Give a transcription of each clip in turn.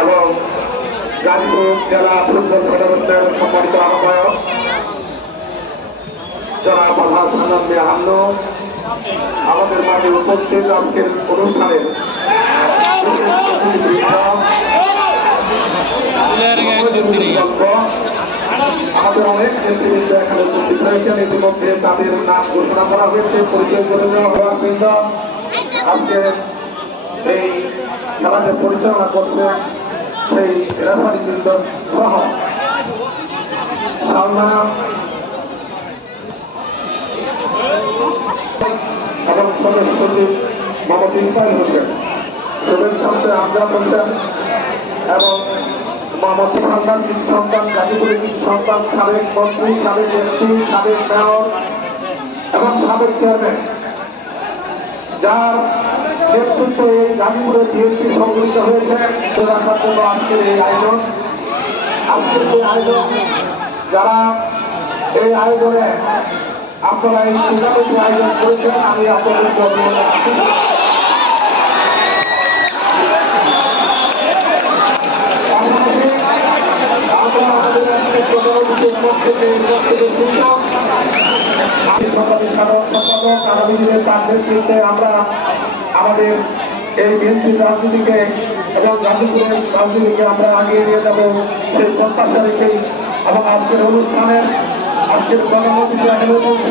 এবং গাজীপুর জেলা ফুটবল ফেডারেশনের সম্মানিত আহ্বায়ক জনাব আলহাজ হান্নান মিয়া হান্নু আমাদের মাঝে উপস্থিত আজকের অনুষ্ঠানের আমাদের অনেক নেতৃবৃন্দ এখানে উপস্থিত হয়েছেন। ইতিমধ্যে তাদের নাম ঘোষণা করা হয়েছে, পরিচয় করে দেওয়া হওয়ার জন্য আজকে এই খেলাকে পরিচালনা করছে সেই রেফারি বৃন্দ সহ সালনা এবং সদস্য সচিব মোহাম্মদ ইসমাইল হোসেন, শুভেচ্ছা আমজাদ হোসেন এবং মোহাম্মদ সন্তান সন্তান গাজীপুরের সন্তান সাবেক মন্ত্রী, সাবেক এমপি, সাবেক মেয়র এবং সাবেক চেয়ারম্যান, যার নেতৃত্বে এই গাজীপুরের বিএনপি সংগঠিত হয়েছে রাখার জন্য আজকের এই আয়োজন। আজকের এই আয়োজন যারা এই আয়োজনে আপনারা এই টুর্নামেন্টের আয়োজন করেছেন, আমি আপনাদেরকে অভিনন্দন জানাচ্ছি। আমরা আমাদের এই বিএনপি রাজনীতিকে এবং গাজীপুরের রাজনীতিকে আমরা আগিয়ে নিয়ে যাব সেই প্রত্যাশা রেখেই এবং আজকের অনুষ্ঠানের আজকের প্রধানমন্ত্রী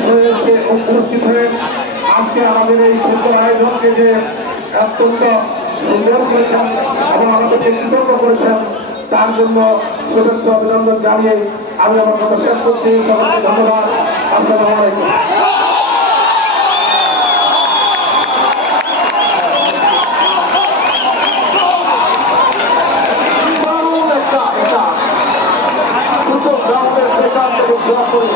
হয়েছে উপস্থিত হয়ে আজকে আমাদের এই সুন্দর আয়োজনকে যে অত্যন্ত সুন্দর করেছেন এবং আমাদেরকে কৃতজ্ঞ করেছেন, তার জন্য শুভেচ্ছা অভিনন্দন জানিয়ে আমি আমার কথা শেষ করছি। সবাইকে ধন্যবাদ। আসসালামু আলাইকুম। এটা